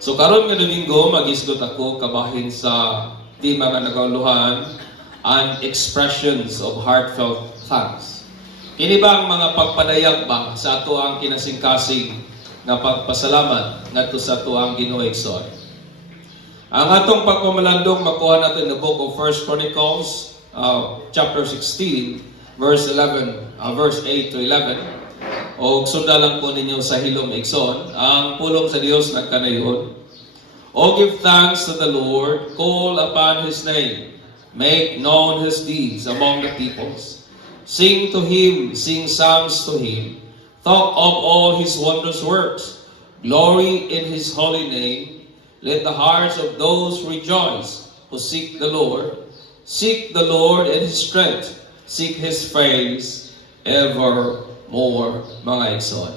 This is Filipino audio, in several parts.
So karon nga Domingo magisgot ako kabahin sa di mga nagauluhan and expressions of heartfelt thanks. Kini ba ang mga pagpadayag ba sa ato ang kinasingkasing nga pagpasalamat ngadto sa ato ang Ginoo igsoon? Ang atong pagpamalandong makuha natin in the book of 1 Chronicles chapter 16 verse 8 to 11. O sunda lang po ninyo sa hilom igsoon, ang pulong sa Dios nagkanayon. O give thanks to the Lord, call upon His name, make known His deeds among the peoples. Sing to Him, sing psalms to Him, talk of all His wondrous works, glory in His holy name. Let the hearts of those rejoice who seek the Lord in His strength, seek His praise evermore, mga igsoon.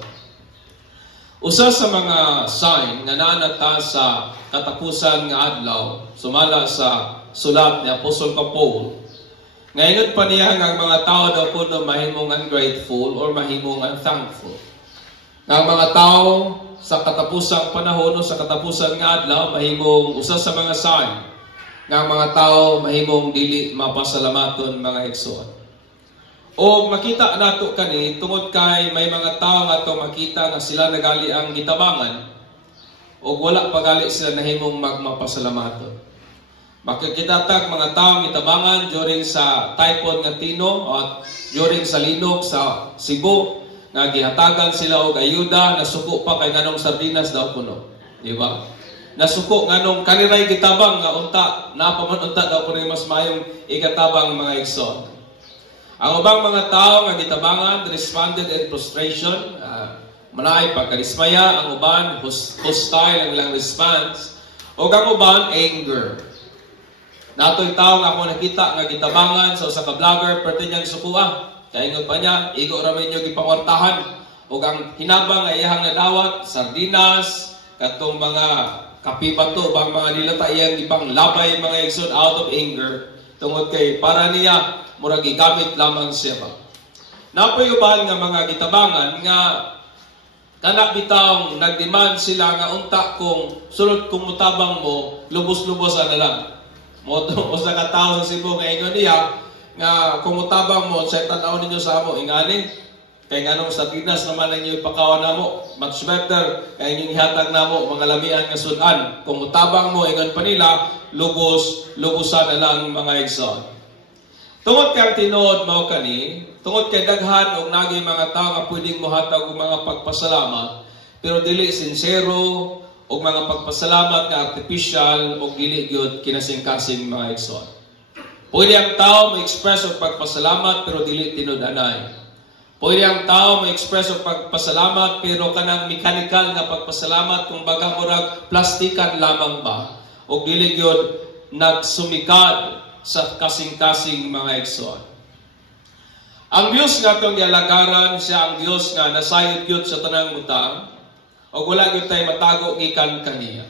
Usa sa mga sign nga naanata sa katapusan nga adlaw, sumala sa sulat ni Apostol Paul, ngayon pa niya nga mga tao daw po na mahimong ungrateful or mahimong unthankful. Nga mga tao sa katapusang panahon o sa katapusan nga adlaw, mahimong usa sa mga sign nga mga tao mahimong dili mapasalamaton, mga igsoon. O makita nato kani tungod kay may mga tao nga to makita nga sila nagali ang gitabangan o wala pagali sila nahimong magmapasalamaton. Makikita tag mga tao gitabangan during sa typhoon nga Tino at during sa linog sa Cebu nga gihatagan sila og ayuda, nasuko pa kay nganong sardinas daw kuno, di ba? Nasuko nganong kaniray gitabang nga unta, napaman unta daw kuno mas mayong igatabang, mga igsoon. Ang ubang mga tao nga gitabangan responded in frustration, manay pagkadismaya. Ang uban hostile ang ilang response, o ang uban anger. Natoy tao nga ako nakita nga gitabangan sa usa ka vlogger perti niyang sukua. Kaingon pa niya, igo ra man niyo gipangwartahan. O ang hinabang nga iyang nadawat sardinas, katong mga kapibato, bang mga dilata iyang ipanglabay, mga igsoon, out of anger. Tungod kay para niya murag gigamit lamang siya ba. Napoy uban nga mga gitabangan nga kana bitawng nagdemand sila nga unta kung sulod kung mutabang mo, lubos-lubos na lang. Moto usa ka tawo sa Cebu nga ingon niya nga kung mutabang mo sa tan-aw ninyo sa amo ingani kay nganong sardinas naman ang inyo ipakawan namo, much better kay inyong ihatag namo mga lamian nga sudan. Kung mutabang mo ingon pa nila, lubusan na lang, mga igsoon. Tungod kay tinuod mao kani, tungod kay daghan og nagay mga tawo nga pwedeng mohatag og mga pagpasalamat pero dili sincero og mga pagpasalamat nga artificial og dili gyud kinasing-kasing, mga igsoon. Pwede ang tao mo-express og pagpasalamat pero dili tinud-anay. Pwede ang tao mo-express og pagpasalamat pero kanang mechanical nga pagpasalamat kung baga murag plastikan lamang ba og dili gyud nagsumikad sa kasing-kasing, mga igsoon. Ang Dios nga itong gialagaran, siya ang Dios nga nasayod gyud sa tanang butang o wala gyud tay matago gikan kaniya.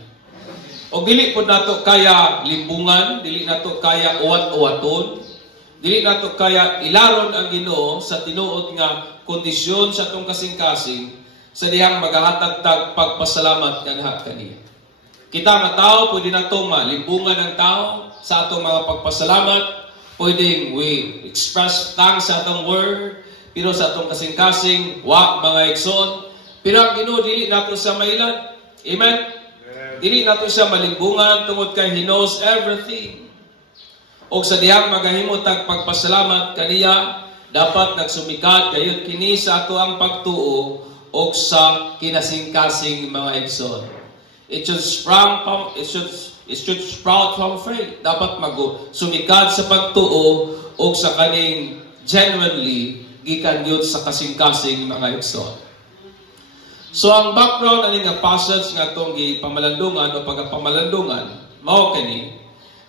O dili pud nato kaya limbungan, dili nato kaya uwat-uwaton, dili nato kaya ilaron ang Ginoo sa tinuod nga kondisyon sa atong kasing-kasing sa dihang magahatag-tag pagpasalamat kaniya. Kita nga tao, pwede na itong malimbungan ng tao sa atong mga pagpasalamat. Pwedeng we express thanks sa atong word, pero sa atong kasing-kasing, mga igsoon. Pero ang Ginoo, dili nato siya mailan. Amen? Dili nato siya malimbungan tungod kay He knows everything. O sa dihang magahimutag pagpasalamat kaniya, dapat nagsumikat kayod kini sa ato ang pagtuo o sa kinasing-kasing, mga igsoon. It should sprout from faith. Dapat sumikad sa pagtuo o sa kaning genuinely gikan yun sa kasing-kasing, mga igsoon. So ang background ani nga passage nga itong pamalandungan o pagpamalandungan mao kani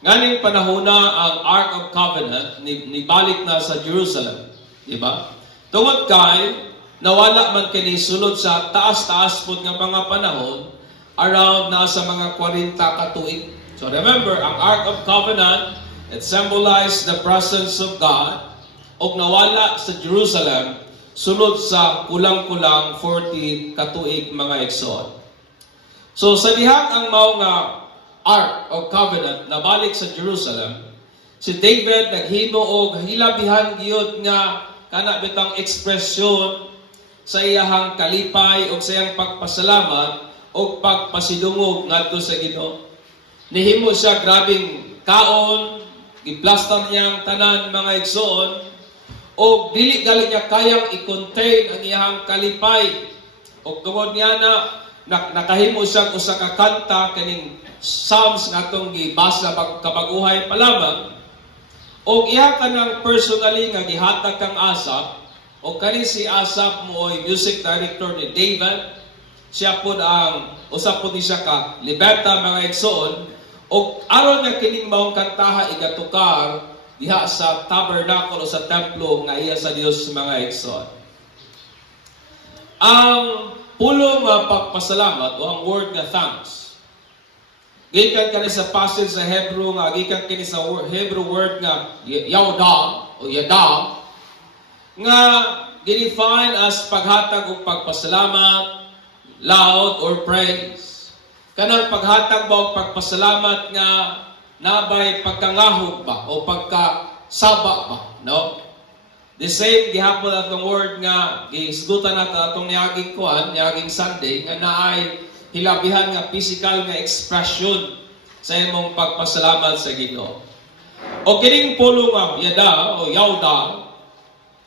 nganing panahona ang Ark of Covenant ni balik na sa Jerusalem, di ba? Tungod kay nawala man kini sulod sa taas-taas pud nga mga panahon, around nasa mga 40 katuig. So remember, ang Ark of Covenant, it symbolized the presence of God. Og nawala sa Jerusalem, sulod sa kulang-kulang 40 katuig, mga igsoon. So sa dihang ang mao nga Ark of Covenant nabalik sa Jerusalem, si David naghimo og hilabihan gyud nga kana bitang ekspresyon sa iyahang kalipay o sa iyang pagpasalamat o pagpasidungog ngadto sa Ginoo. Nihimo siya grabing kaon, giplastar niya ang tanan mga igsoon, o dili gali niya kayang i-contain ang iyahang kalipay. O tungod niya nakahimo siya usa ka kanta kaning Psalms nga itong gibasa kabaguhay pa lamang, o iya ka ng personally nga gihatag kang Asaph, o kani si Asaph mo ay music director ni David, siya po ang usap po di siya ka libeta mga igsoon, o aron nga kining maong kantaha igatukar diha sa tabernacle o sa templo nga iya sa Dios mga igsoon. Ang pulong nga pagpasalamat o ang word nga thanks, gikan kani sa passage sa Hebrew nga gikan kini sa Hebrew word nga yauda o yada nga gidefine as paghatag og pagpasalamat, loud or praise. Kanang paghatag ba og pagpasalamat nga nabay pagkangahog ba o pagkasaba ba, no? The same gihapon atong word nga gisgutan nato atong niaging kuan, niaging Sunday nga naay hilabihan nga physical nga expression sa imong pagpasalamat sa Ginoo. O kining pulong nga yada o yauda,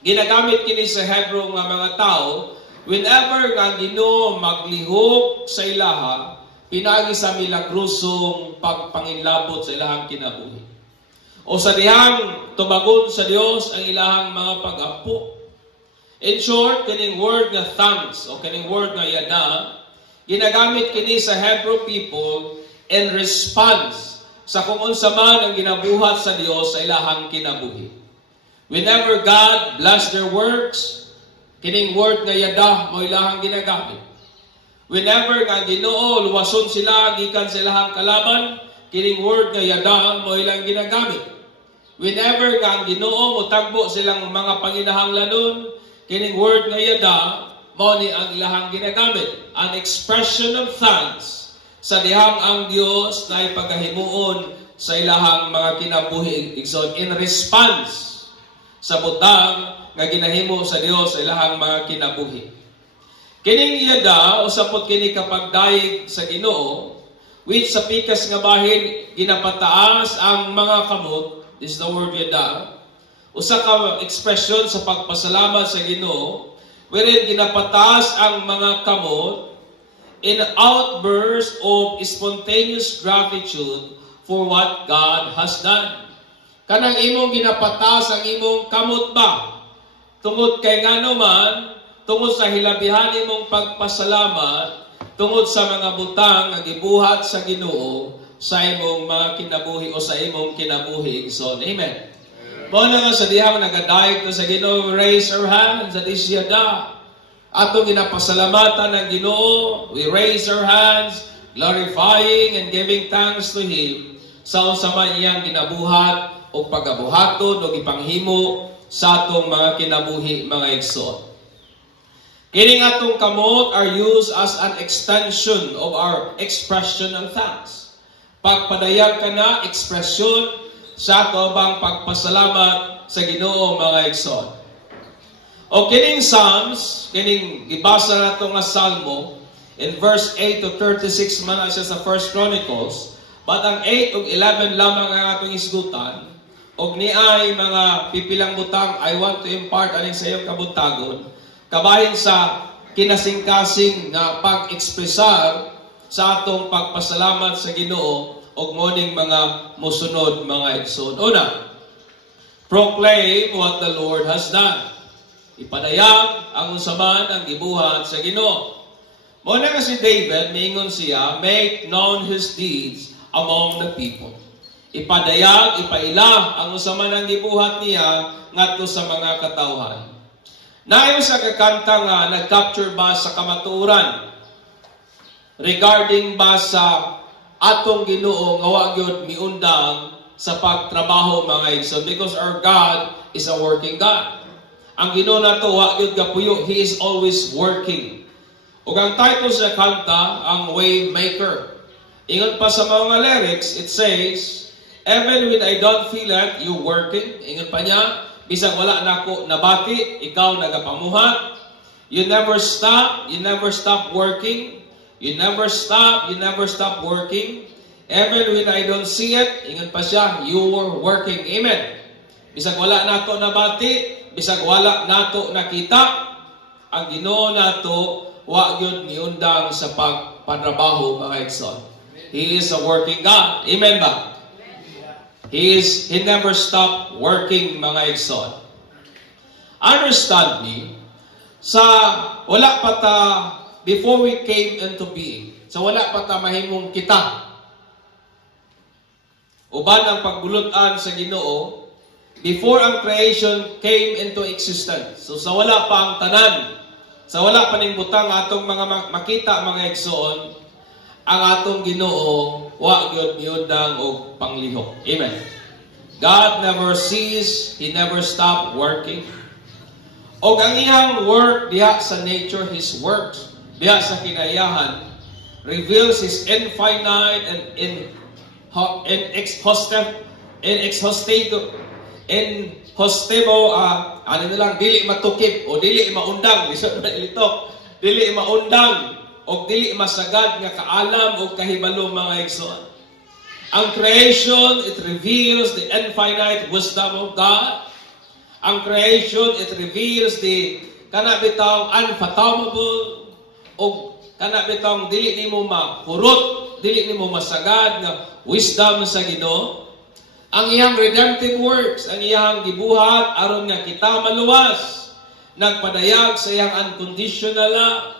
ginagamit kini sa Hebrew nga mga tao whenever nga Ginoo maglihok sa ilaha pinagi sa milagrosong pagpanginlabot sa ilahang kinabuhi. O sa dihang tumagon sa Dios ang ilahang mga pag-apo. In short, kining word nga thanks o kining word nga yada, ginagamit kini sa Hebrew people in response sa kung unsa man ang ginabuhat sa Dios sa ilahang kinabuhi. Whenever God bless their works, kining word nga yada mo ilahang ginagamit. Whenever nga Ginoo luwason sila gikan sa ilahang kalaban, kining word nga yada mo ilang ginagamit. Whenever nga Ginoo motagbo silang mga panginahanglanon, kining word nga yada mao ni ang ilahang ginagamit, an expression of thanks sa dihang ang Dios na ipagahimuon sa ilahang mga kinabuhi igsoon in response sa butang nga ginahimo sa Dios sa ilahang mga kinabuhi. Kining yada usapot kini kapag daig sa Ginoo, which sa pikas nga bahin ginapataas ang mga kamot, this is the word yada, usa ka expression sa pagpasalamat sa Ginoo wherein ginapataas ang mga kamot in outburst of spontaneous gratitude for what God has done. Kanang imong ginapataas ang imong kamot ba? Tungod kay ngano man, tungod sa hilabihan imong pagpasalamat, tungod sa mga butang nga gibuhat sa Ginoo sa imong mga kinabuhi o sa imong kinabuhi. So, amen. Mao na nga sa dihang nagadayeg to sa Ginoo, raise our hands at isyada. Atong ginapasalamatan ng Ginoo, we raise our hands, glorifying and giving thanks to Him sa unsa man iyang ginabuhat o pagabuhaton o ipanghimo sa atong mga kinabuhi mga igsoon. Kining atong kamot are used as an extension of our expression of thanks. Pagpadayag ka na, ekspresyon sa ato bang pagpasalamat sa Ginoo mga igsoon. O kining Psalms, kining gibasa nato nga Salmo, in verse 8 to 36 man na siya sa 1 Chronicles, but ang 8 ug 11 lamang ang atong isgutan, og niay mga pipilang butang I want to impart aning sa iyong kabutagon, kabahin sa kinasing-kasing na pag-ekspresar sa atong pagpasalamat sa Ginoo og moning mga mosunod mga igsoon. Una, proclaim what the Lord has done. Ipadayag ang usaman ang gibuhat sa Ginoo. Mo na nga si David, miingon siya, make known His deeds among the people. Ipadayag, ipaila ang usaman ang gibuhat niya ngadto sa mga katawhan. Naayon sa kakanta nga nag-capture ba sa kamatuoran regarding ba sa atong Ginoo nga wa gyud miundang sa pagtrabaho mga igsoon, because our God is a working God. Ang Ginoo nato wa gyud gapuyo, He is always working. Ug ang title sa kanta, ang Waymaker. Ingon pa sa mga lyrics, it says, even when I don't feel like you working, ingon pa niya, bisag wala na ako nabati, ikaw nagapamuhat. You never stop working. You never stop working. Even when I don't see it, ingon pa siya, you were working. Amen. Bisag wala nato nabati, bisag wala nato nakita, ang Ginoo nato wa gyud niundang sa pagpatrabaho mga igsoon. He is a working God. Amen ba? He never stopped working mga igsoon. Understand me, sa wala pa ta before we came into being, sa wala pa ta mahimong kita, uban ang pagbulutan sa Ginoo, before ang creation came into existence. So sa wala pa ang tanan, sa wala pa ning butang atong mga makita mga igsoon, ang atong Ginoo wa gyud miundang og panglihok. Amen. God never cease, He never stop working. Og ang iyang work diha sa nature, His works diha sa kinayahan, reveals His infinite and ano nilang dili matukip o dili maundang, dili maundang o dili masagad nga kaalam o kahibalo mga igsoon. Ang creation, it reveals the infinite wisdom of God. Ang creation, it reveals the kanabitaw unfathomable o kanabitaw dili nimo mahurot, dili nimo masagad nga wisdom sa Ginoo. Ang iyang redemptive works, ang iyang gibuhat aron nga kita maluwas, nagpadayag sa iyang unconditional love,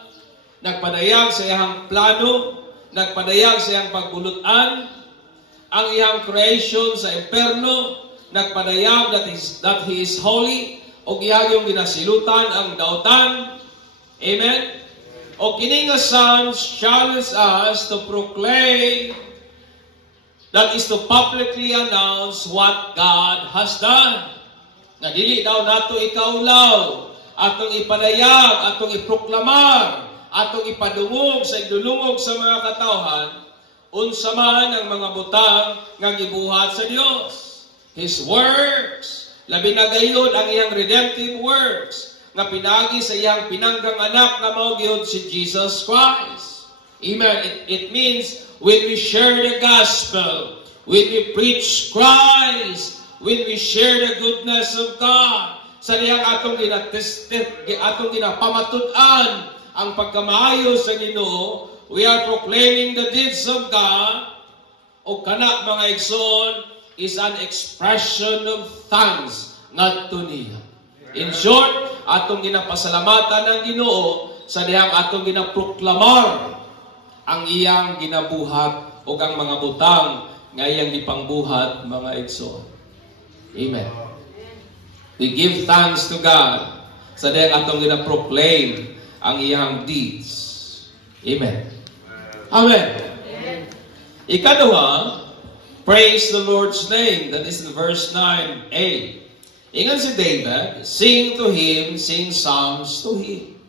nagpadayag sa iyang plano, nagpadayag sa iyang pagbulutan, ang iyang creation sa imperno, nagpadayag that He is holy, o gihagyung ginasilutan ang dautan. Amen? O kini nga Psalms challenge us to proclaim, that is to publicly announce what God has done. Nga dili daw nato ikaulaw, atong ipadayag, atong iproklamar, atong ipadungog sa idulungog sa mga katawhan, unsa man ang mga butang nga gibuhat sa Dios. His works, labi na gayud ang iyang redemptive works, nga pinagi sa iyang pinanggang anak nga mao gyud si Jesus Christ. Amen. It means when we share the gospel, when we preach Christ, when we share the goodness of God, sa diyang atong ginapamatud-an ang pagkamaayo sa Ginoo, we are proclaiming the deeds of God, o kana mga igsoon, is an expression of thanks ngadto niya. In short, atong ginapasalamatan ng Ginoo sa diyang atong ginaproklamar ang iyang ginabuhat o ang mga butang nga iyang gipangbuhat mga igsoon. Amen. We give thanks to God sa diyang atong ginaproclaim ang iyang deeds. Amen. Amen. Ikaduha, praise the Lord's name. That is in verse 9a. Ingon si David, sing to Him, sing psalms to Him.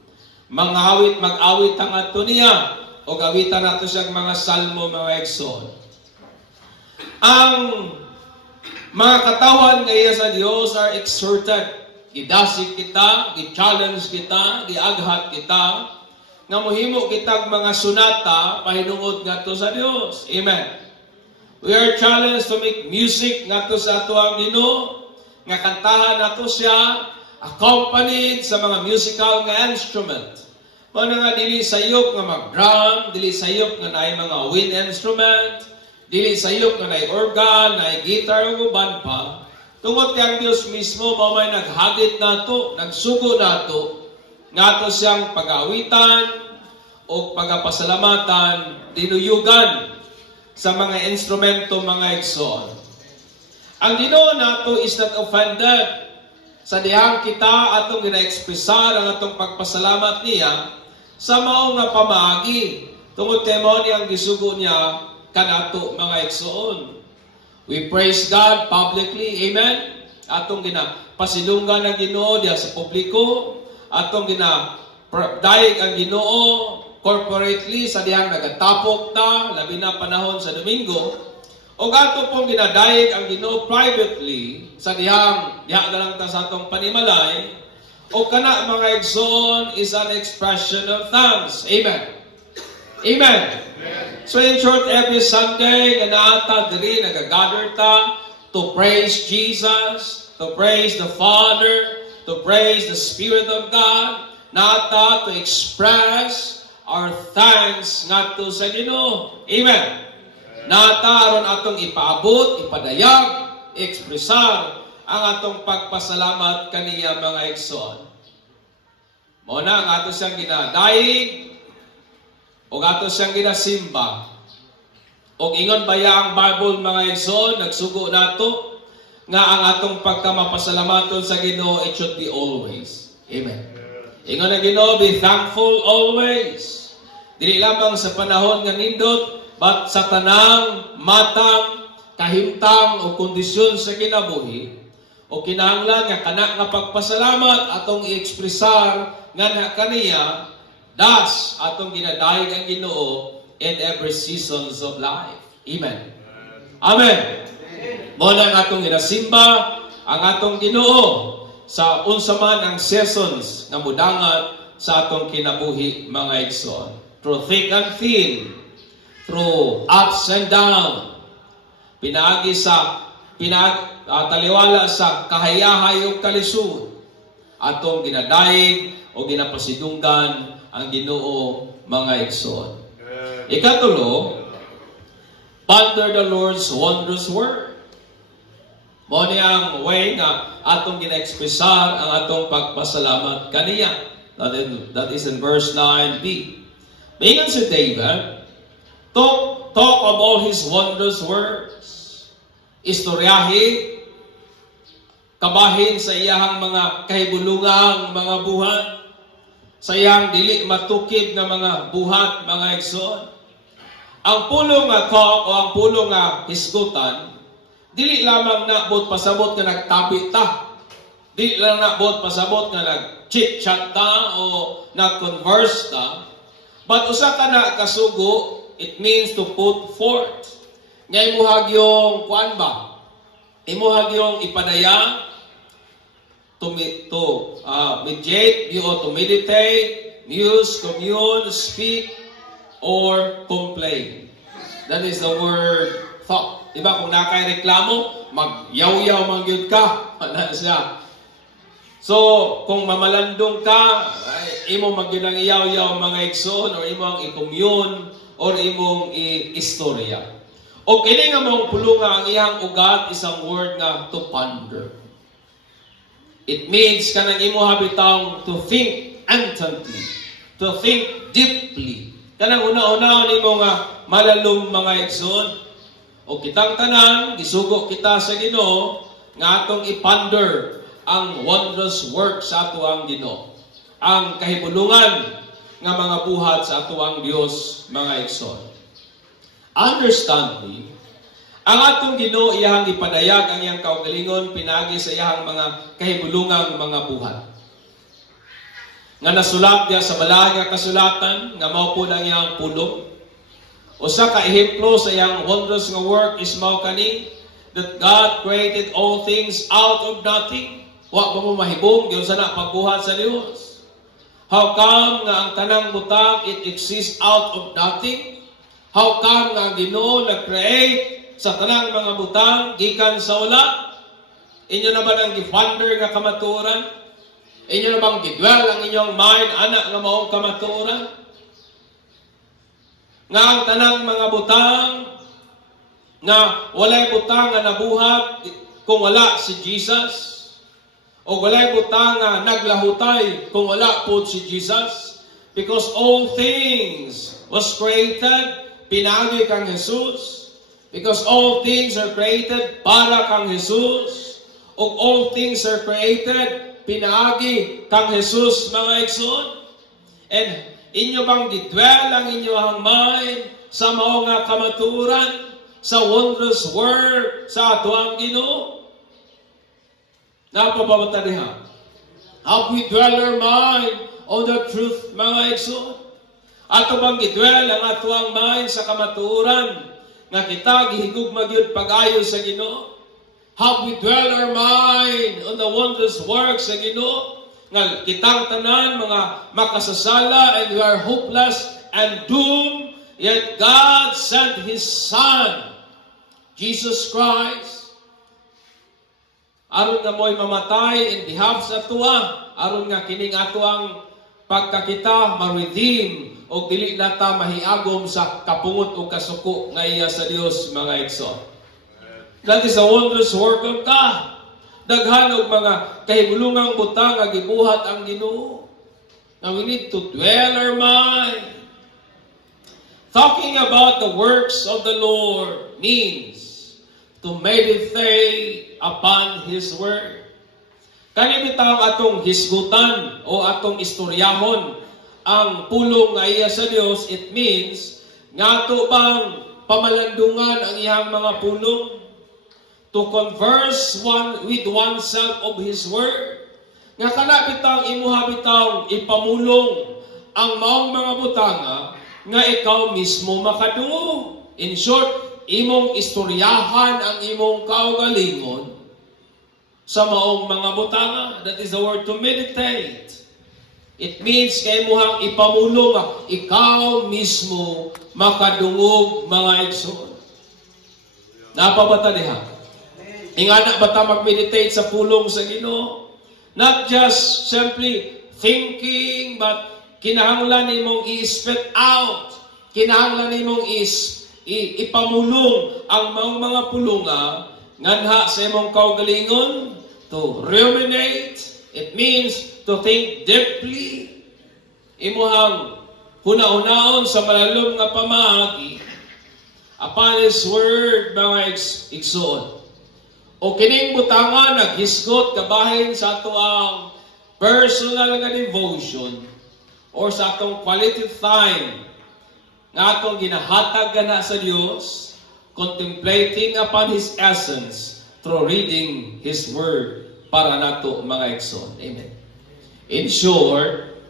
Mag-awit ang ato niya, o gawitan nato siyang mga salmo, mga igsoon. Ang mga katawan ngayon sa Dios are exhorted. Gidasig kita, gi-challenge kita, giaghat kita, nga mohimo kitag mga sunata pahinungod ngadto sa Dios. Amen. We are challenged to make music ngadto sa ato ang Ginoo, nga kantahan nato siya accompanied sa mga musical nga instrument. Ano nga dili sayop nga mag-drum, dili sayop nga naay mga wind instrument, dili sayop nga naay organ, naay guitar o uban pa. Tungod kay ang Dios mismo mao may naghagit nato, nagsugo nato, ngato siyang pag-awitan o pagapasalamatan, dinuyugan sa mga instrumento mga igsoon. Ang Ginoo nato is not offended sa dihang kita atong gina-ekspresar ang atong pagpasalamat niya sa mao nga pamaagi tungod kay mao ni ang gisugo niya kanato mga igsoon. We praise God publicly, amen. Atong ginapasilungan ang Ginoo diha sa publiko, atong ginadayeg ang Ginoo corporately sa dihang nagatapok ta, labi na panahon sa Domingo, o ato pong ginadayeg ang Ginoo privately sa diha na lang ta sa atong panimalay, o kana mga igsoon is an expression of thanks. Amen. Amen. So in short, every Sunday, ganaata diri nagagather ta to praise Jesus, to praise the Father, to praise the Spirit of God, nata to express our thanks ngadto sa Ginoo. Amen. Nata aron atong ipaabot, ipadayag, ekspresar ang atong pagpasalamat kaniya mga igsoon. Mao na ang ato siyang ginadaig o ato siyang ginasimba. O ingon baya ang Bible mga igsoon, nagsugo nato nga ang atong pagkamapasalamaton sa Ginoo, it should be always. Amen. Ingon ang Ginoo, be thankful always. Dili lamang sa panahon nga nindot, but sa tanang matang kahimtang o kondisyon sa kinabuhi, o kinahanglan nga kana nga pagpasalamat atong i-ekspresar nga na kaniya das atong ginadayeg ang Ginoo in every seasons of life. Amen. Amen. Mo lang atong ginasimba ang atong Ginoo sa unsa man ang seasons nga mudangat sa atong kinabuhi mga igsoon. Through thick and thin, through ups and down, pinaagi sa taliwala sa kahayahay o kalisod, atong ginadayeg o ginapasidunggan ang Ginoo mga igsoon. Ikatulo, ponder the Lord's wondrous word. Mo niyang way nga atong gina-expressar ang atong pagpasalamat kaniya. That is in verse 9b. Mingon si David, talk of all his wondrous words. Istoryahi, kabahin sa iyahang mga kahibulungang mga buhat, sa iyang dili matukib na mga buhat, mga igsoon. Ang pulong nga talk o ang pulong nga hisgutan, dili lamang nabot pasabot nga nagtapi ta. Dili lang nabot pasabot nga nag-chit-chat ta o nag-converse ta. But usa ka na kasugo, it means to put forth. Nga imuhag yung kuan ba? Imuhag yung ipadaya, to meditate, to meditate, muse, commune, speak, or complain. That is the word thought. Diba kung nakay reklamo, magyaw-yaw mangyud ka. Ano siya? So, kung mamalandong ka, imo magyud ang iyaw-yaw mga igsoon, or imo ang i-commune, or imong i-istorya. O kini nga mong pulunga ang iyang ugat, isang word nga to ponder. It means kanang imo habitang to think intently, to think deeply. Kanang una-una nimo nga malalom mga igsoon. O kitang tanan, gisugo kita sa Ginoo nga atong i-ponder ang wondrous work sa ato ang Ginoo. Ang kahibulungan nga mga buhat sa ato ang Dios mga igsoon. Understand me, ang atong Ginoo iyang ipadayag ang iyang kaugalingon pinagi sa iyang mga kahibulungang mga buhat. Nga nasulat diya sa balaga kasulatan, nga mao po lang iyang pulong. Usa ka ehemplo sa iyang wondrous nga work is mao kani that God created all things out of nothing. Wa ba mo mahibong gyud sana pagbuhat sa Dios? How come nga ang tanang butang it exists out of nothing? How come nga ang Ginoo nag-create sa tanang mga butang gikan sa wala? Inyo na ba nang gi-ponder nga kamatuoran? Inyo na bang gidwell ang inyong mind anak nga maong kamatuoran? Nga ang tanang mga butang nga walay butang nga nabuhat kung wala si Jesus, o walay butang nga naglahutay kung wala po si Jesus, because all things was created pinagi kang Jesus, because all things are created para kang Jesus, o all things are created pinagi kang Jesus mga igsoon. And inyo bang gidwell ang inyong mind sa mao nga kamaturan, sa wondrous word sa ato ang Ginoo? Napabawata diha. Have we dwell our mind on the truth mga igsoon? Ato bang gidwell ang ato ang mind sa kamatuoran nga kita gihigugma gyud pag-ayo sa Ginoo? Have we dwell our mind on the wondrous works sa Ginoo? Nga kitang tanan mga makasasala and we are hopeless and doomed, yet God sent His Son, Jesus Christ, aron nga mo'y mamatay in behalf sa tuwa, aron nga kining ato ang pagkakita ma-redeem o dili nata mahiagom sa kapungot o kasuko nga iya sa Dios, mga igsoon. That is a wondrous work of God. Daghan og mga kahigulungang butang nga gibuhat ang Ginoo. Now we need to dwell our mind. Talking about the works of the Lord means to meditate upon His Word. Kani bitaw atong hisgutan o atong istoryahon ang pulong nga iya sa Dios, it means nga ato bang pamalandungan ang iyang mga pulong, to converse with oneself of His Word. Nga kana bitaw imuha bitaw ipamulong ang maong mga butanga nga ikaw mismo makadungog. In short, imong istoryahan ang imong kaugalingon sa maong mga butanga. That is the word to meditate. It means kay muhang ipamulong ikaw mismo makadungog, mga igsoon. Napabata diha? Ingana bata mag-meditate sa pulong sa Ginoo? Not just simply thinking, but kinahanglan nimong i-spit out. Kinahanglan nimong ipamulong ang mga pulunga nganha sa imong kaugalingon. To ruminate, it means to think deeply. Imuhang huna-hunaon sa malalom nga pamaagi upon His Word, mga igsoon. O kining butanga naghisgot kabahin sa ato ang personal nga devotion or sa atong quality time nga atong ginahatag na sa Dios, contemplating upon His essence through reading His Word para nato, mga igsoon. Amen. In short,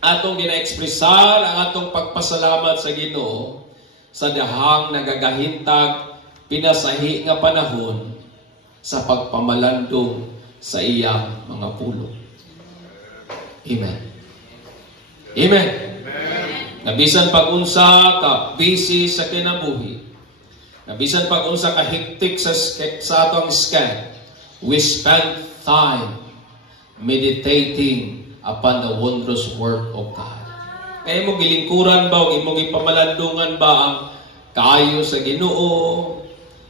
atong gina-ekspresar ang atong pagpasalamat sa Ginoo sa dahang nagagahintag pinasahi nga panahon sa pagpamalandong sa iyang mga pulong. Amen. Amen. Nabisan pag-unsa ka busy sa kinabuhi, nabisan pag-unsa ka hektik sa atong scan, we spend time meditating upon the wondrous work of God. Kaya mo gilingkuran ba o imong ipamalandungan ba ang kaayo sa Ginoo?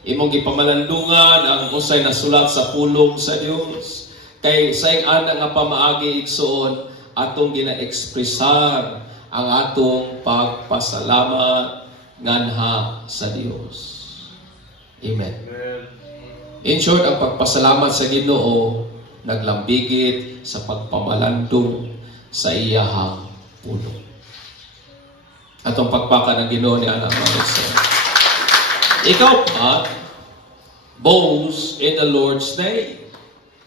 Imong ipamalandungan ang usay nasulat sa pulong sa Dios? Kay sa ana nga pamaagi igsoon, atong gina-ekspresar ang atong pagpasalamat nganha sa Dios. Amen. In short, ang pagpasalamat sa Ginoo naglambigit sa pagpamalandong sa iyahang pulong. Atong pagpaka ng Ginoo ni anak mga ikaw pa, boast in the Lord's name.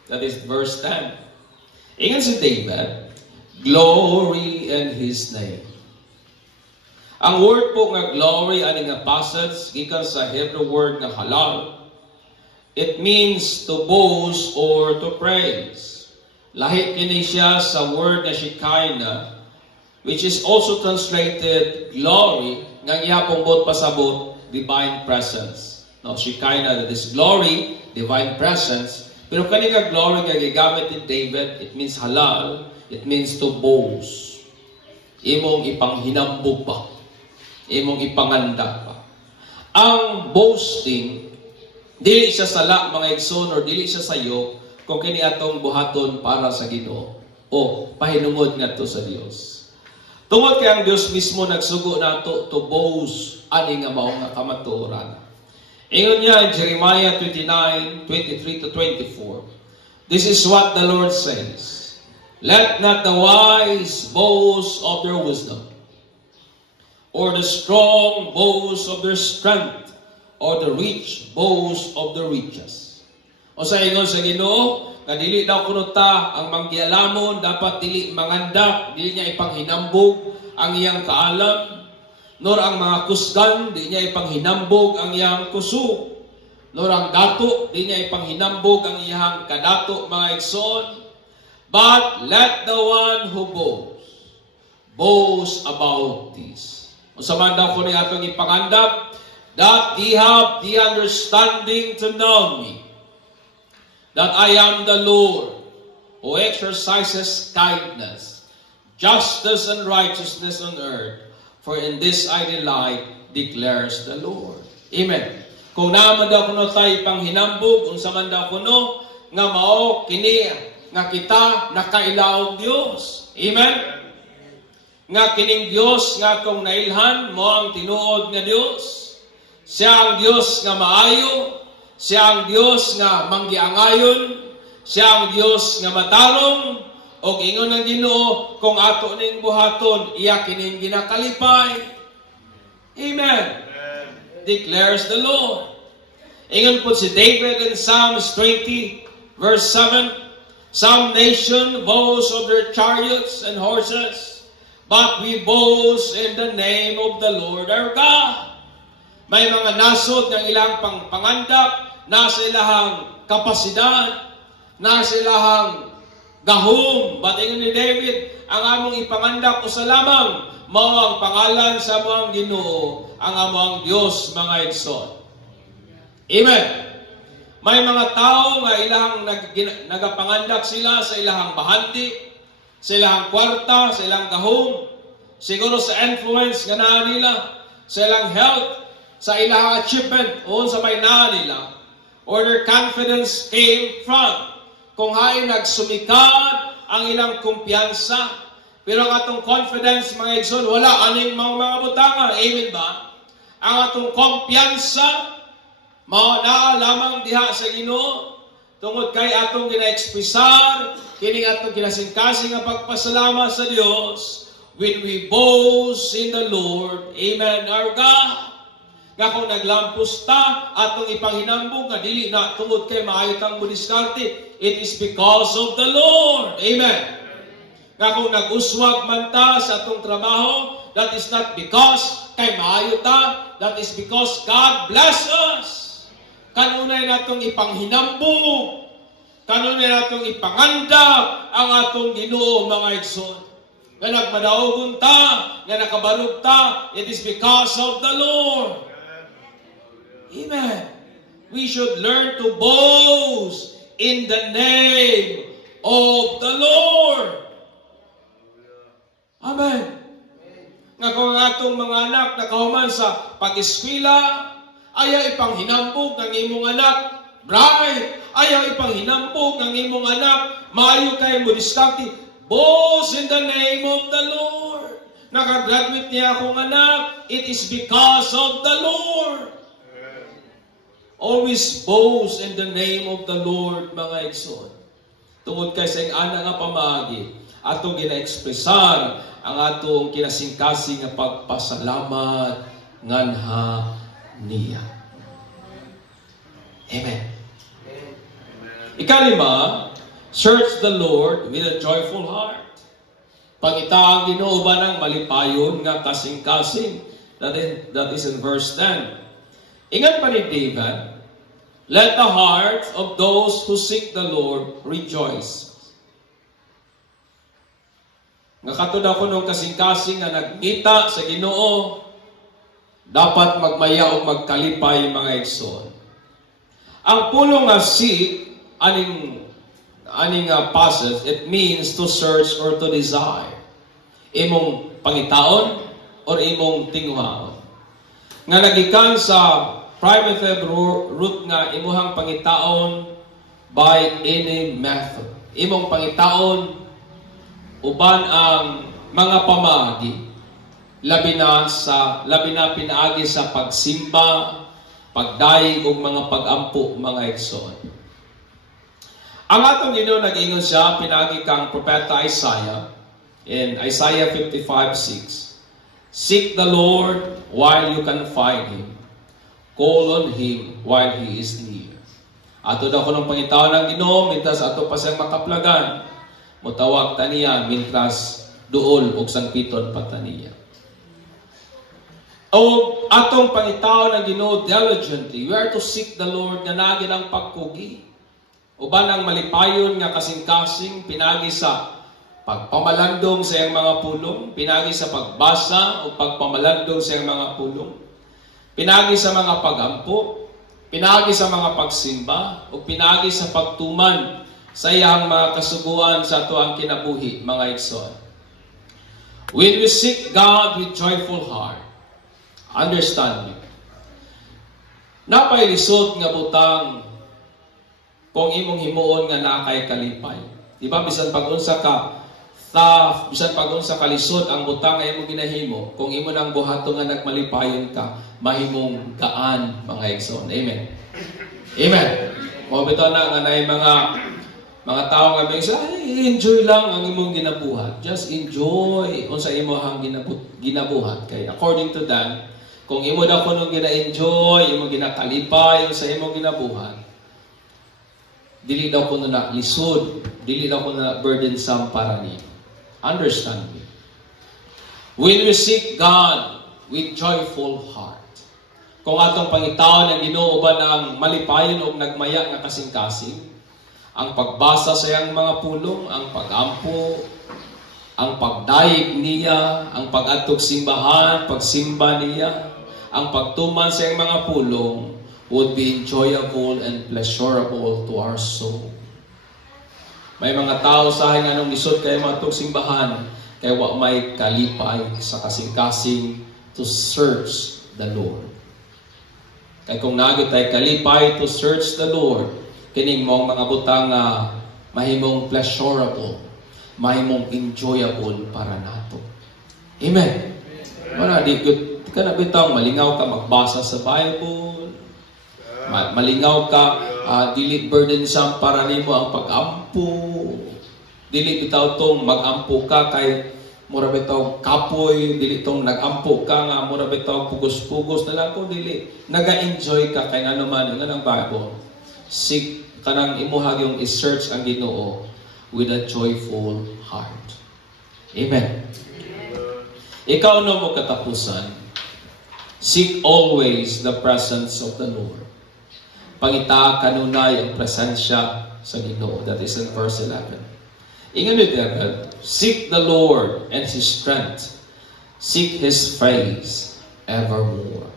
That is verse 10. Ingan si David, glory in His name. Ang word po nga glory, ani nga passage, gikan sa Hebrew word nga halal, it means to boast or to praise. Lahi kini siya sa word na Shekinah, which is also translated glory, nga gihapon bot pasabot, divine presence. Now, Shekinah, that is glory, divine presence. Pero kanina glory nga gigamit ni David, it means halal, it means to boast. Imong ipanghinambog pa. Imong ipanganda pa. Ang boasting, dili siya sala, mga igsoon, or dili siya sayo, kung kini atong buhaton para sa Ginoo. O, pahinungod nga to sa Dios. Tungod kay ang Dios mismo nagsugo nato to boast ani nga maong nga kamatuoran. Ingon niya in Jeremiah 29, 23 to 24. This is what the Lord says. Let not the wise boast of their wisdom, or the strong boast of their strength, or the rich boast of the riches. O sa ingon sa Ginoo, nga dili daw kuno ta ang manggialamon, dapat dili manganda, dili niya ipanghinambog ang iyang kaalam, nor ang mga kusgan, di niya ipanghinambog ang iyang kusog, nor ang dato, di niya ipanghinambog ang iyang kadato, mga igsoon. But let the one who boast about this. Unsa man daw ko ni atong ipangandap, that ye have the understanding to know me, that I am the Lord, who exercises kindness, justice, and righteousness on earth. For in this I delight, declares the Lord. Amen. Kung naman daw kuno tayo panghinambog, unsa man daw kuno, nga mao kini, nga kita nakailaog Dios. Amen. Nga kining Dios nga kung nailhan mo ang tinuod nga Dios. Siya ang Dios nga maayo, siya ang Dios nga manggiangayon, siya ang Dios nga matarong, o ingon ng Ginoo, kung ato ning buhaton, iya kining ginakalipay. Amen. Declares the Lord. Ingon po si David in Psalms 20, verse 7, some nation boast of their chariots and horses, but we boast in the name of the Lord our God. May mga nasod ng ilang pangandap, nasa ilahang kapasidad, nasa ilahang gahom. Batingon ni David, ang among ipangandap o sa lamang, mao ang pangalan sa among Ginoo, ang among Dios, mga igsoon. Amen. May mga tao nga ilahang nagapangandak sila sa ilahang bahandi, sa ilahang kwarta, sa ilahang gahom, siguro sa influence nga naa nila, sa ilang health, sa ilahang achievement, o sa may naa nila, or their confidence came from, kung hay nagsumikat ang ilang kumpiyansa. Pero ang atong confidence, mga igsoon, wala aning mga butangan. Amen ba? Ang atong kumpiyansa, na lamang diha sa Ginoo, tungod kay atong gina-expressar, kining atong kinasingkasing nga pagpasalamat sa Dios, when we boast in the Lord, amen, our God. Nga kung naglampos ta, atong ipanghinambog nga dili na tungod kay maayo kang mudiskarte, it is because of the Lord. Amen. Nga kung nag-uswag man ta sa atong trabaho, that is not because kay maayo ta, that is because God bless us. Kanunay natong ipanghinambog, kanunay natong ipangandap ang atong Ginoo, mga igsoon. Nga nagmadaogon ta, nga nakabarog ta, it is because of the Lord. Amen. We should learn to boast in the name of the Lord. Amen. Nga kung atong mga anak nakahuman sa pag-eskwela, ayaw ipanghinambog ng imong anak bright, ayaw ipanghinambog ng imong anak maayo kay mo diskarte. Boast in the name of the Lord. Nakagraduate niya akong anak, it is because of the Lord. Always boast in the name of the Lord, mga igsoon. Tungod kay sa ana nga pamaagi, atong gina-expressar ang atong kinasingkasing nga pagpasalamat nganha niya. Amen. Ikalima, search the Lord with a joyful heart. Pangita ang Ginoo ba ng malipayon nga kasing-kasing? That is in verse 10. Ingat pa ni David, let the hearts of those who seek the Lord rejoice. Nga katod ako nung kasing-kasing nga nagngita sa Ginoo, dapat magmaya o magkalipay, mga igsoon. Ang pulong nga seek, aning passage, it means to search or to desire. Imong pangitaon or imong tinguhaon. Nga nagikan sa primitive root nga imuhang pangitaon by any method. Imong pangitaon uban ang mga pamaagi, labi na pinaagi sa pagsimba, pagdaig ug mga pagampo, mga igsoon. Ang atong Ginoo nag-ingon siya pinaagi kang propeta Isaiah in Isaiah 55:6. Seek the Lord while you can find Him. Call on Him while He is near. Ato daw ko ng pangitaon ng Ginoo, mintas ato pa siyang makaplagan. Mutawag ta niya, mintas duol ug sangpiton pataniya. O atong pangitaon ng Ginoo diligently, we are to seek the Lord nga nagi ang pagkugi. Uban ang malipayon nga kasing-kasing pinagi sa pagpamalandong sa iyang mga pulong, pinagi sa pagbasa o pagpamalandong sa iyang mga pulong, pinagi sa mga pagampo, pinagi sa mga pagsimba, o pinagi sa pagtuman sa iyang mga kasuguan sa ato ang kinabuhi, mga igsoon. When we seek God with joyful heart, understand me, napay lisod nga butang kung imong himuon nga nakay kalipay. Diba, bisan pag-unsa ka, bisan pag-unsa ka lisod ang butang nga imong ginahimo, kung imo nang buhato nga nagmalipayon ka, mahimong gaan, mga igsoon. Amen. Amen. Mo bitaw na nga nay mga tao nga enjoy lang ang imong ginabuhat. Just enjoy unsa imo hang ginabuhat. Kay according to that, kung imo daw kuno gina-enjoy, imo ginakalipay sa imong ginabuhat, dili daw kuno na lisod, dili daw kuno na burdensome para niyo. Understand me. When we seek God with joyful heart, kung atong pangitaon ang Ginoo ba ng malipayon o nagmaya nga kasing-kasing, ang pagbasa sa iyang mga pulong, ang pagampo, ang pagdaig niya, ang pag-adtog simbahan, pagsimba niya, ang pagtuman sa iyang mga pulong would be enjoyable and pleasurable to our soul. May mga tao sa akin anong lisod kay matong simbahan, kay wa may kalipay sa kasing-kasing to search the Lord. Kay kung nagit tay kalipay to search the Lord, kining mong mga butang mahimong pleasurable, mahimong enjoyable para nato. Amen. Wala di kana bitaw malingaw ka magbasa sa Bible. Malingaw ka, dili burdensome para nimo ang pag-ampo. Dili bitaw tong mag-ampo ka kay mura bitaw kapoy, dili tong nag-ampo ka nga mura bitaw pugos-pugos na lang ko, dili. Naga-enjoy ka kay ano man nga ng Bible. Seek kanang imuhag yung i-search ang Ginoo with a joyful heart. Amen. Ikaw no mo katapusan, seek always the presence of the Lord. Pangita kanunay ang presensya sa Ginoo. That is in verse 11. Ingon ni David, seek the Lord and His strength. Seek His face evermore.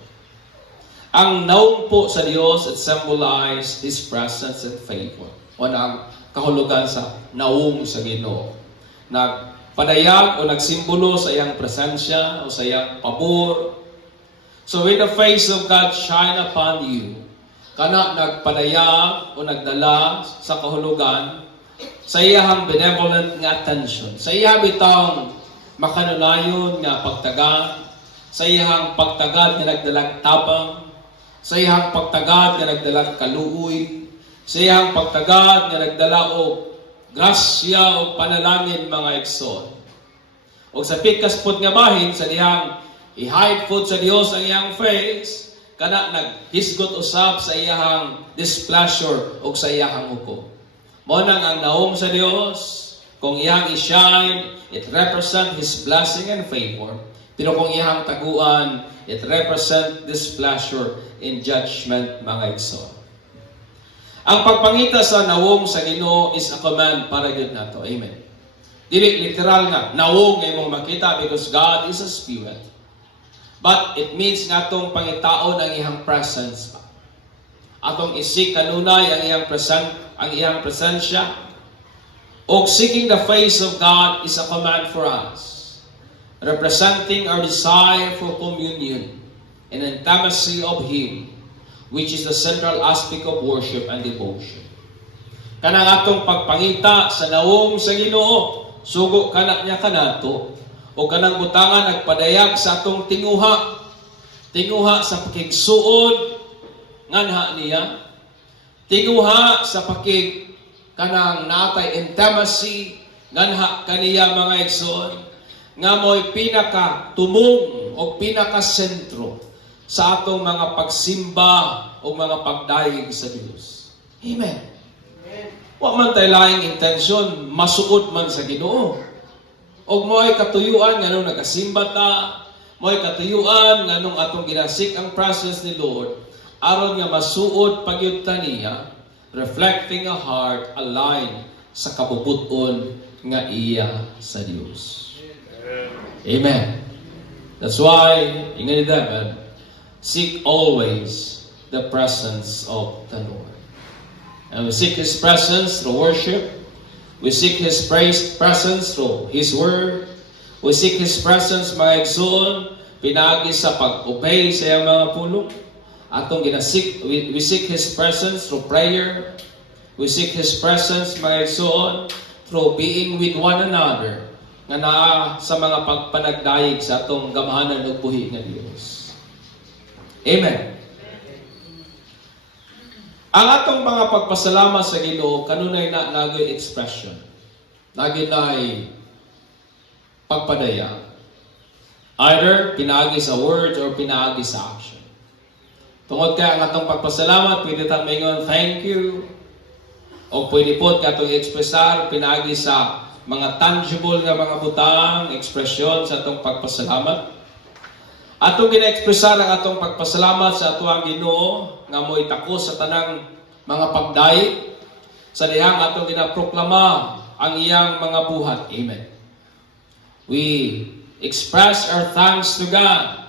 Ang naumpo sa Dios, it symbolizes His presence and favor. O ang kahulugan sa naung sa Ginoo. Nagpadayag o nagsimbolo sa iyang presensya o sa iyang pabor. So when the face of God shine upon you, kana nagpadayag o nagdala sa kahulugan sa iyang benevolent nga attention, sa iyang bitang makanunayon nga pagtagad, sa iyang pagtagad nga nagdalag tabang, sa iyang pagtagad nga nagdalag kaluoy, sa iyang pagtagad nga nagdala og grasya o panalangin, mga igsoon. O sa pikaspot nga bahin sa dihang i-hide food sa Dios ang iyang face, kana naghisgot usab sa iyang displeasure o sa iyang hukom. Mo nang ang naong sa Dios, kung iyang i-shine, it represent His blessing and favor. Pero kung iyang taguan, it represent displeasure in judgment, mga igsoon. Ang pagpangita sa nawong sa Ginoo is a command para gyud nato. Amen. Dili literal nga nawong imong makita because God is a spirit. But it means nga itong pangitaon ang iyang presence. Atong isik kanunay ang iyang presensya. O seeking the face of God is a command for us, representing our desire for communion and intimacy of Him, which is the central aspect of worship and devotion. Kanang atong pagpangita sa nawong sa Ginoo, sugo kana niya kanato, o kanang butangan nagpadayag sa atong tinguha sa pakigsuod nganha niya, tinguha sa pakig kanang natay intimacy nganha kaniya, mga igsoon, nga mo'y pinaka tumong o pinaka sentro sa atong mga pagsimba o mga pagdaig sa Dios. Amen. Wa man tay laing intensyon masuod man sa Ginoo. O mo'y katuyuan nga nung nagasimba ta, mo'y katuyuan nga nung atong ginasik ang presence ni Lord, aron nga masuod pagyud ta niya, reflecting a heart aligned sa kabubuton nga iya sa Dios. Amen. That's why, ingani dapat, seek always the presence of the Lord. And we seek His presence through worship. We seek His presence through His Word. We seek His presence, mga igsoon, pinagi sa pag-obey sa iyang mga pulong. We seek His presence through prayer. We seek His presence, mga igsoon, through being with one another, nga naa sa mga pagpanagdayeg sa atong gamahanan ug buhi nga Dios. Amen. Ang atong mga pagpasalamat sa Ginoo kanunay na nagoy expression. Naginay pagpadaya. Either pinaagi sa words or pinaagi sa action. Tungod kay ang atong pagpasalamat, pwede tang maingon thank you. O pwede po katong expressar pinaagi sa mga tangible nga mga butang, ekspresyon sa atong pagpasalamat. Atong gina-expressar ang atong pagpasalamat sa atuang Ginoo nga mo'y takos sa tanang mga pagdayeg sa dihang atong ginaproklama ang iyang mga buhat. Amen. We express our thanks to God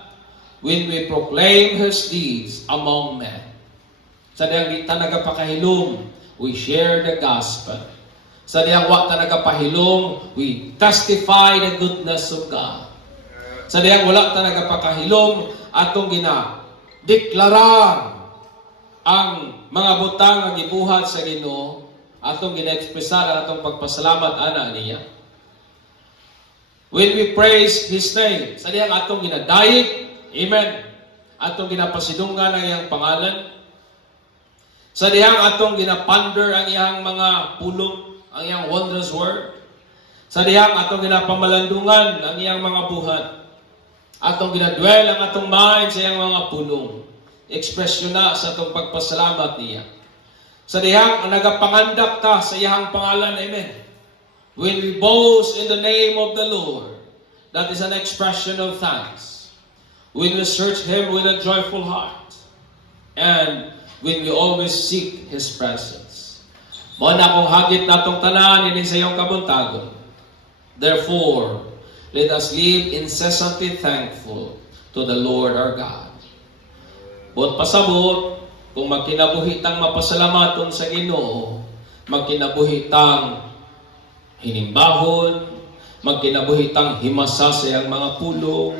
when we proclaim His deeds among men. Sa dihang di ta nagapakahilom, we share the gospel. Sa dihang wa ta nagapahilom, we testify the goodness of God. Sa diyang wala ta nagapakahilom, atong gina-deklara ang mga butang nga gibuhat sa Ginoo, atong gina-expressar ang atong pagpasalamat ana niya. When we praise His name, sa diyang atong ginadayeg, amen, atong ginapasidungan ang iyang pangalan, sa diyang atong ginaponder ang iyang mga pulong, ang iyang wondrous word, sa diyang atong ginapamalandungan ang iyang mga buhat, atong ginadwell ang atong mind sa iyang mga pulong. Ekspresyon na sa atong pagpasalamat niya. Sa dihang nagapangandak ta sa iyang pangalan, amen. When we boast in the name of the Lord, that is an expression of thanks. When we search Him with a joyful heart, and when we always seek His presence. Mao na kung hagit natong tanan ini sa iyong kabuntagon. Therefore, let us live incessantly thankful to the Lord our God. But pasabot, kung magkinabuhitang mapasalamaton sa Ginoo, magkinabuhitang hinimbahon, magkinabuhitang himasa sa iyang mga pulong,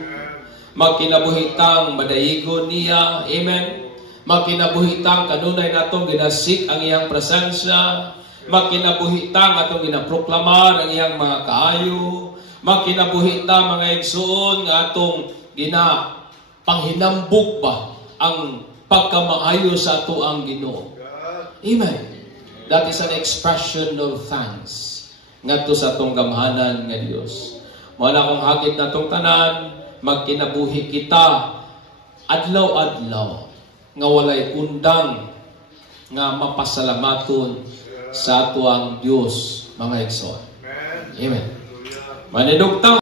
magkinabuhitang madayigon niya, amen, magkinabuhitang kanunay natong ginasik ang iyang presensya, magkinabuhitang atong ginaproklamar ang iyang mga kaayo, magkinabuhita mga igsoon nga atong panghinambog ba ang pagkamaayo sa ato ang Ginoo. Amen. That is an expression of thanks ngadto sa atong gamhanan nga Dios. Mao na kung hagit natong tanan, magkinabuhi kita adlaw-adlaw nga walay undang nga mapasalamaton sa ato ang Dios mga igsoon. Amen. Manidugtang